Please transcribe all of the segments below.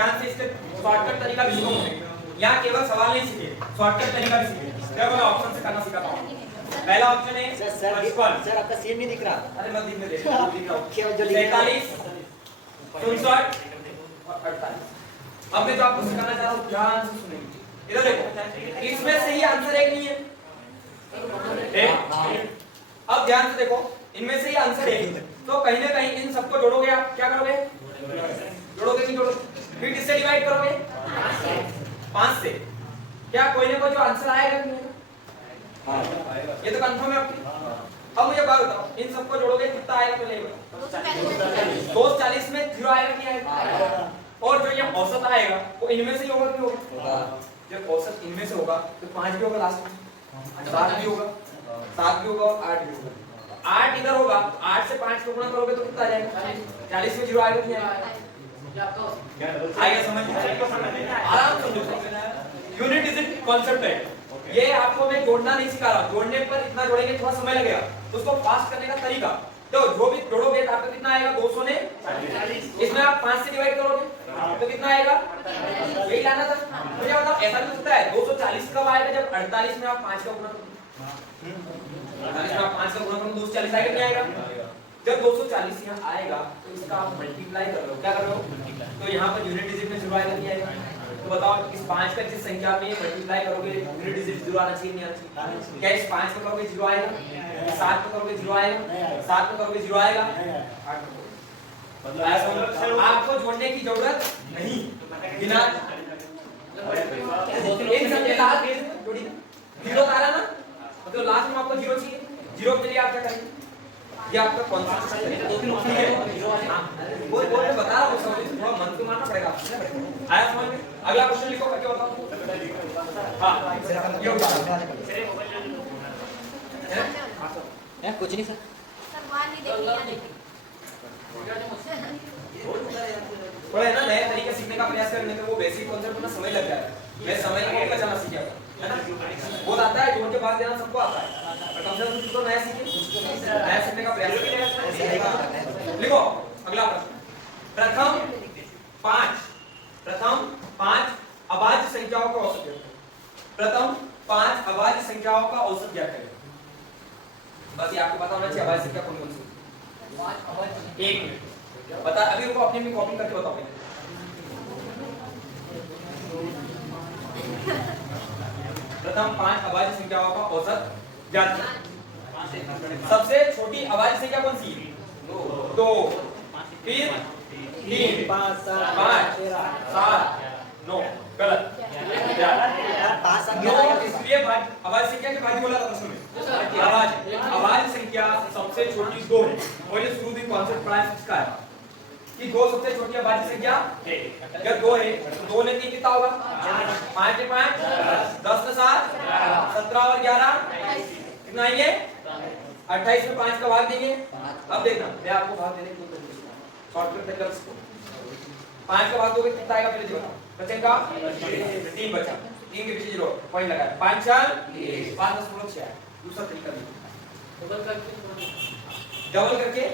ध्यान से इसके शॉर्टकट तरीका भी सीखोगे। यहाँ केवल सवाल नहीं सीखे, शॉर्टकट तरीका भी सीखे। क्या बोला, ऑप्शन से करना सिखाता हूँ। पहला ऑप्शन है सर आपका सीन नहीं दिख रहा। अरे मैं दिख रहा हूँ 47 59 और 48। अब मैं जो आपको सिखाना चाह रहा हूँ ध्यान से सुनेंगे। इधर देखो, इसमें से ही आंसर एक नहीं है। अब ध्यान से देखो, इनमें से ही आंसर है, तो कहीं ना कहीं इन सबको जोड़ोगे आप, क्या करोगे, जोड़ोगे कि जोड़ोगे, फिर किससे डिवाइड करोगे, 5 से। क्या कोई ना कोई जो आंसर आएगा कि नहीं? ये तो कंफर्म है आपकी। अब मुझे बात बताओ, इन सबको जोड़ोगे कितना आएगा, तो नहीं बताओ। 240 में 0 आएगा कि आएगा? और जो ये औसत आएगा वो इनमें से ही होगा कि होगा? जब औसत इनमें से होगा तो 5 भी होगा, लास्ट में 7 भी होगा, 7 भी होगा और 8 भी होगा। 8 इधर होगा, 8 से 5 को गुणा करोगे तो कितना आ जाएगा? 40 में 0 आएगा कि नहीं आएगा? समझ आराम समझो। यूनिट डिजिट कॉन्सेप्ट है ये, आपको मैं जोड़ना नहीं सिखा रहा। जोड़ने पर इतना जोड़ेंगे थोड़ा समय लगेगा, उसको फास्ट करने का तरीका। तो जो भी जोड़ोगे तो आपको कितना आएगा, 200 ने 40। इसमें आप 5 से डिवाइड करोगे तो कितना आएगा, यही लाना था। मुझे बताओ, ऐसा भी होता है 240 कब आएगा, जब 48 में आप 5 का गुणा करोगे। 48 में आप 5 का गुणा करोगे 240 आएगा, नहीं आएगा? जब 240 यहाँ आएगा तो इसका आप मल्टीप्लाई कर लो। क्या कर लो? तो यहाँ पर यूनिट डिजिट में 0 आएगा, नहीं आएगा? तो बताओ, इस 5 का जिस संख्या में मल्टीप्लाई करोगे यूनिट डिजिट 0 आना चाहिए, नहीं आना चाहिए? क्या इस 5 को करोगे 0 आएगा? 7 को करोगे 0 आएगा? 7 को करोगे 0 आएगा? 8 को आपको जोड़ने की जरूरत नहीं, बिना इन सब के साथ जोड़ी 0 आ रहा ना, तो लास्ट में आपको 0 चाहिए। 0 के लिए आप क्या करेंगे, ये आपका कौन सा ठीक है, बोल बोल बता रहा हूं, थोड़ा मन को मारना पड़ेगा। आया समझ में? अगला क्वेश्चन लिखो, करके बताओ। हां ये है कुछ नहीं सर, वहां नहीं देखनी थोड़ा है ना, नए तरीके सीखने का प्रयास करने में वो बेसिक कॉन्सेप्ट में समय लग जाएगा। मैं समय लगा के जाना सीख गया है ना, बहुत आता है, जोड़ के बाद देना सबको आता है, पर कम से कम कुछ तो नया सीखे, नया सीखने का प्रयास करें। लिखो अगला प्रश्न, प्रथम 5 अभाज्य संख्याओं का औसत ज्ञात करें। प्रथम 5 अभाज्य संख्याओं का औसत ज्ञात करें। बस ये आपको पता होना चाहिए अभाज्य संख्या कौन कौन सी। 1 मिनट बता, अभी रुको, अपने में कॉपी करके बताओ पहले। प्रथम 5 अभाज्य संख्याओं का औसत ज्ञात करें। सबसे छोटी अभाज्य संख्या कौन सी? 2, फिर 3, 5, 7, 9। गलत, 9 इसलिए अभाज्य संख्या के भाज्य बोला था प्रश्न में। अभाज्य संख्या सबसे छोटी 2 है, और ये शुरू में कॉन्सेप्ट पढ़ा है इसका है कि 2 सबसे छोटी अभाज्य संख्या है। जब 2 है तो 2 ने 3 कितना होगा, 5 के 5 10 के 7 17 और 11 कितना आएंगे, 28 में 5 का भाग देंगे। अब देखना, मैं आपको भाग देने की शॉर्टकट तरीका इसको 5 का भाग दोगे कितना आएगा, पहले बताओ। बचेगा 3 बचा, 3 के पीछे 0 पॉइंट लगाया, 5 4 5.6। दूसरा तरीका देखो, डबल करके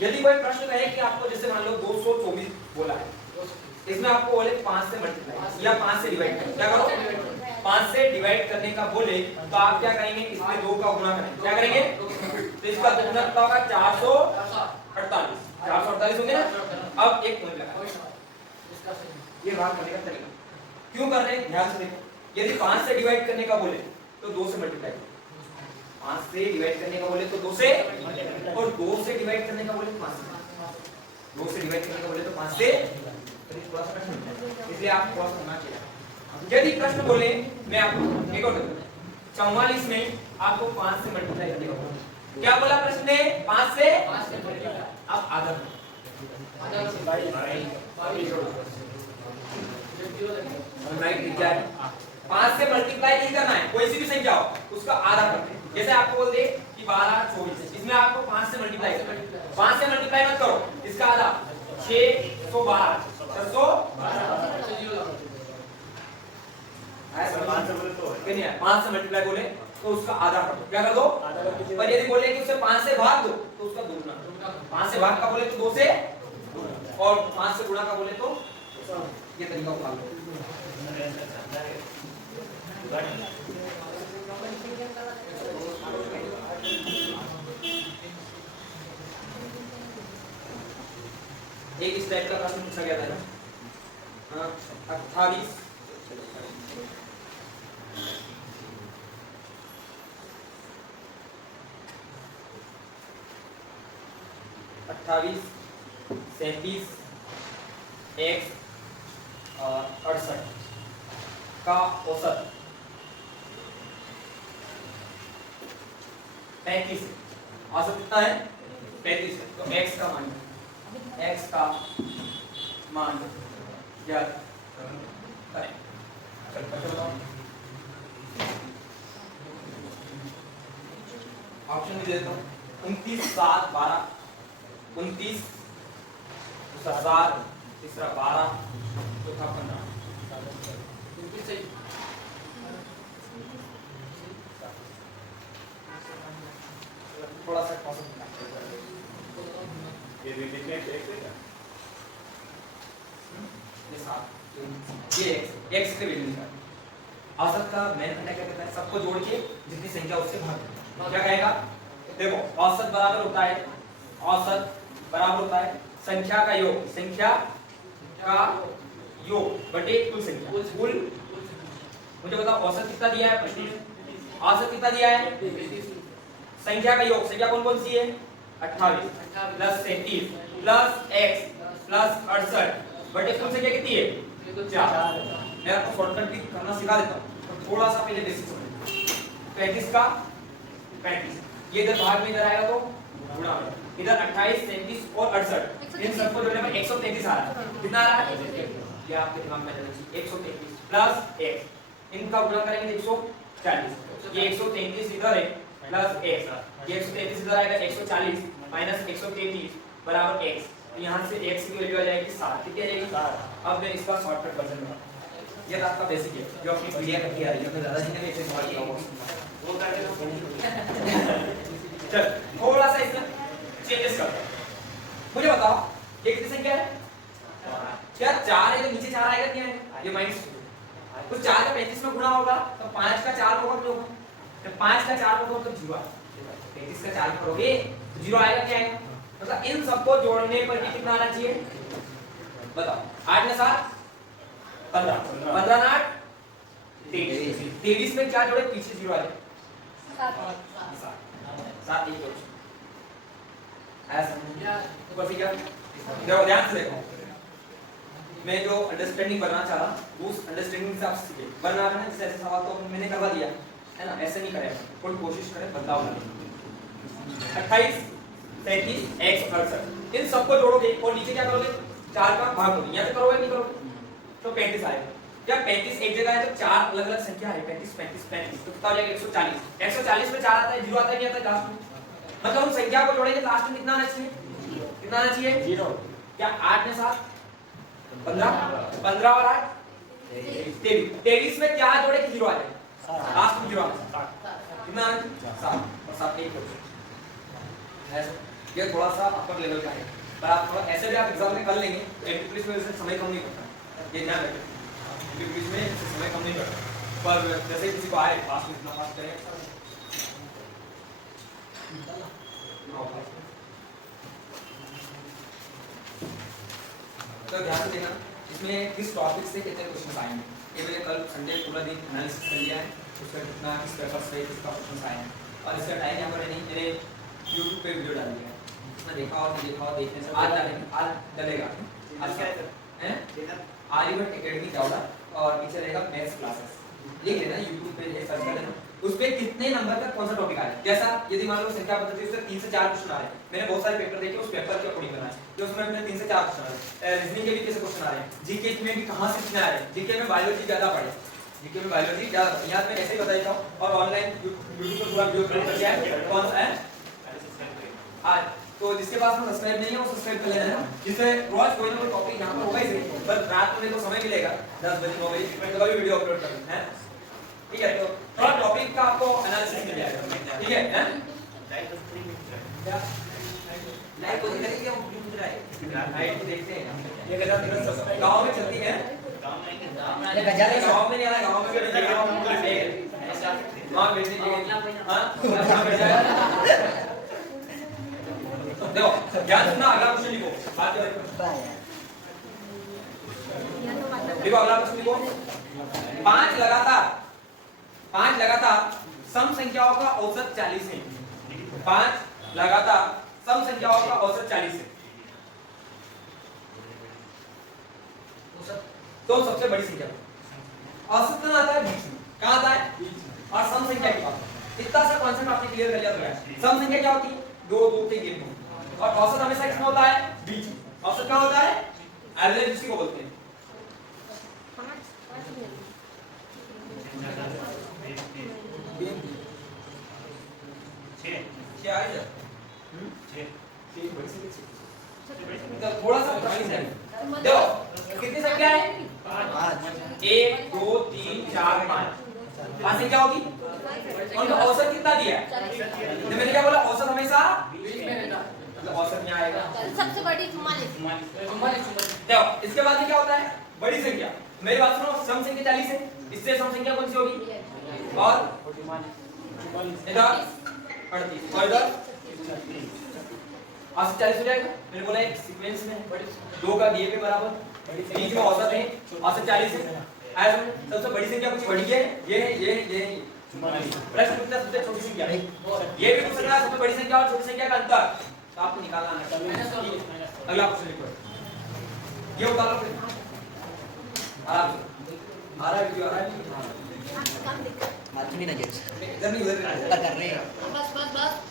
यदि कोई प्रश्न कहे कि आपको जैसे मान लो 224 बोला है, इसमें आपको बोले 5 से मल्टीप्लाई या 5 से डिवाइड करो, क्या करो, 5 से डिवाइड करने का बोले तो आप क्या करेंगे, इसमें 2 का गुणा करेंगे। क्या करेंगे, तो इसका गुणा कितना होगा, 448 होंगे ना। अब एक पॉइंट लगा, ये भाग करने का तरीका क्यों कर रहे हैं, ध्यान से देखो। यदि 5 से डिवाइड करने का बोले तो 2 से मल्टीप्लाई, 5 से डिवाइड करने का बोले तो 2 से, और 2 से डिवाइड करने का बोले तो 5 से, 2 से डिवाइड करने का बोले तो 5 से। थोड़ा सा प्रश्न, इसलिए आप थोड़ा समझना चाहिए। यदि प्रश्न बोले, मैं आपको एक और बताऊं, 44 में आपको 5 से मल्टीप्लाई करने का बोला, क्या बोला प्रश्न ने, 5 से आप आधा क्या है, 5 से मल्टीप्लाई नहीं करना है, कोई सी भी संख्या हो उसका आधा करते हैं। जैसे आपको बोल दे कि 12 24, इसमें आपको 5 से मल्टीप्लाई करना है, 5 से मल्टीप्लाई मत करो, इसका आधा 612 5 से मल्टीप्लाई बोले तो उसका आधा कर दो, क्या कर दो, पर यदि बोले कि उससे 5 से भाग दो तो उसका दुगना, 5 से भाग का बोले तो 2 से, और 5 से गुणा का बोले तो ये तरीका उठा लो। एक इस टाइप का प्रश्न पूछा गया था ना, 28 37 x और 68 का औसत 35 औसत कितना है 35 है। तो x का मान ज्ञात करें। ऑप्शन भी देता हूँ 29 7 12 29 दूसरा 7 तीसरा 12 चौथा 15 सही। थोड़ा सा ये लिखने एक है क्या? ये x के वैल्यू निकाल। औसत का मेन फंडा क्या कहता है, सबको जोड़ के जितनी संख्या उससे भाग क्या कहेगा। देखो औसत बराबर होता है संख्या का योग बटे कुल संख्या। कुल मुझे बताओ औसत कितना दिया है प्रश्न में, औसत कितना दिया है संख्या का योग। संख्या कौन कौन सी है 28 प्लस 37 प्लस x प्लस 68 बटे कुल संख्या कितनी है 4। मैं आपको शॉर्टकट भी करना सिखा देता हूँ, तो थोड़ा सा पहले बेसिक समझ। 35 का 35 ये इधर भाग में इधर आएगा तो गुणा में, इधर 28 37 और 68 इन सबको जोड़ने में 133 आ रहा है। कितना आ रहा है ये आपके दिमाग में रहना चाहिए। 133 प्लस x इनका गुणा करेंगे 140, ये 133 इधर है प्लस x, ये 133 इधर आएगा 140 माइनस 133 बराबर x। यहाँ से x की वैल्यू आ जाएगी 7। कितनी आ जाएगी 7। अब मैं इसका शॉर्टकट वर्जन बताऊँ, ये आपका बेसिक है जो अपनी पीडीएफ रखी आ रही है, मैं ज्यादा नहीं मैं इसे सॉल्व किया वो करके चल थोड़ा सा इसमें चेंजेस करते हैं। मुझे बताओ ये कितनी संख्या है क्या 4 है तो नीचे 4 आएगा क्या है ये माइनस तो 4 का 35 में गुणा होगा तो 5 का 4 होगा तो 5 का 4 होगा तो 0 आएगा। 35 का 4 करोगे तो 0 आएगा क्या आएगा। मतलब इन सबको जोड़ने पर भी कितना आना चाहिए बताओ। 8 में 7 15 15 में 8 23 में क्या जोड़े पीछे 0 आ जाए 7 एक जोड़ ऐसा ऊपर से क्या देखो ध्यान से देखो। मैं जो अंडरस्टैंडिंग बनाना चाह रहा उस अंडरस्टैंडिंग से आप सीखे, वरना आपने जैसे सवाल तो मैंने करवा दिया है ना, ऐसे नहीं करें, कोई कोशिश करें बदलाव लाने। 28 37 x 68 इन सबको जोड़ोगे और नीचे क्या करोगे 4 का भाग करोगे, यहाँ पे करोगे नहीं करोगे तो 35 आएगा। क्या 35 एक जगह है तो 4 अलग अलग संख्या है 35 35 35 तो कितना हो जाएगा 140। 140 में 4 आता है 0 आता है नहीं आता है लास्ट में, मतलब उन संख्या को जोड़ेंगे लास्ट में कितना आना चाहिए 0। क्या 8 में 7 15 15 और 8 23 में क्या जोड़े 0 आ जाए लास्ट में 0 कितना 7 और 7 एक हो ऐसा। ये थोड़ा सा अपर लेवल का है पर आप थोड़ा ऐसे भी आप एग्जाम में कर लेंगे। एमपी पुलिस में वैसे समय कम नहीं करता, ये ध्यान रखें एमपी पुलिस में समय कम नहीं करता, पर जैसे किसी को आए पास में इतना पास करें तो ध्यान से देखना इसमें किस टॉपिक से कितने क्वेश्चन आएंगे। ये मैंने कल संडे पूरा दिन एनालिसिस कर लिया है उसका कितना किस पेपर से किसका क्वेश्चन आए हैं और इसका टाइम यहाँ पर नहीं मैंने YouTube पे वीडियो डाल दिया है, इसमें देखा और नहीं देखा और देखने से आज डलेगा। आज क्या है आर्यभट्ट एकेडमी जाओला और पीछे रहेगा मैथ्स क्लासेस, लिख लेना YouTube पे ये सर्च कर लेना, उस पे कितने नंबर का कौन सा टॉपिक आ रहा है। जैसा यदि मान लो संख्या पद्धति से 3 से 4 क्वेश्चन आ रहे हैं, मैंने बहुत सारे पेपर देखे उस पेपर के अकॉर्डिंग करना है जो उसमें अपने 3 से 4 क्वेश्चन आ रहे हैं। रीजनिंग के भी कैसे क्वेश्चन आ रहे हैं, जीके में भी कहां से कितने आ रहे हैं। जीके में बायोलॉजी ज्यादा पढ़े, जीके में बायोलॉजी ज्यादा यहां मैं ऐसे ही बता देता हूं और ऑनलाइन YouTube पर पूरा वीडियो अपलोड कर दिया है कौन सा है आज। तो जिसके पास में सब्सक्राइब नहीं है वो सब्सक्राइब कर लेना है, जिससे रोज कोई ना कोई टॉपिक यहां पर होगा ही सही, पर रात में को समय मिलेगा 10 बजे 9 बजे मैं कभी वीडियो अपलोड करूंगा है ठीक है। तो थोड़ा टॉपिक का आपको एनालिसिस मिल जाएगा ठीक है। लाइक को देखिए हाइट देखते हैं गांव में चलती है गांव में नहीं आ रहा गांव में भी वहां बेचने हां देखो ध्यान सुनना अगला क्वेश्चन लिखो बात करो देखो अगला क्वेश्चन लिखो पांच लगातार सम संख्याओं का औसत 40 है पांच लगातार सम संख्याओं का औसत 40 है तो सबसे बड़ी संख्या औसत कहां आता है बीच में कहां आता है और सम संख्या की बात इतना सा कॉन्सेप्ट आपने क्लियर कर लिया तो है सम संख्या क्या होती है दो दो के गेम में और औसत हमेशा किसमें होता है बीच में औसत क्या होता है एवरेज जिसको बोलते हैं क्या है थोड़ा सा देखो कितनी संख्या है 1 2 3 4 5 पांच संख्या होगी उनका औसत कितना दिया है मैंने क्या बोला औसत हमेशा मतलब औसत में आएगा सबसे बड़ी 44 देखो इसके बाद में क्या होता है बड़ी संख्या मेरी बात सुनो सम संख्या 40 है इससे सम संख्या कौन सी होगी और इधर 38 और इधर 40 हो जाएगा मैंने बोला एक सीक्वेंस में दो का दिए पे बराबर बीच में औसत है औसत 40 है ऐसे सबसे बड़ी संख्या कुछ बड़ी है ये प्रश्न पूछता सबसे छोटी संख्या ये भी पूछ रहा है सबसे बड़ी संख्या और छोटी संख्या का अंतर तो आपको निकालना है अगला क्वेश्चन लिखो ये उतारो फिर आराम से आ रहा है वीडियो आ रहा है मार्जिन नहीं इधर नहीं कर रहे हैं बस बस बस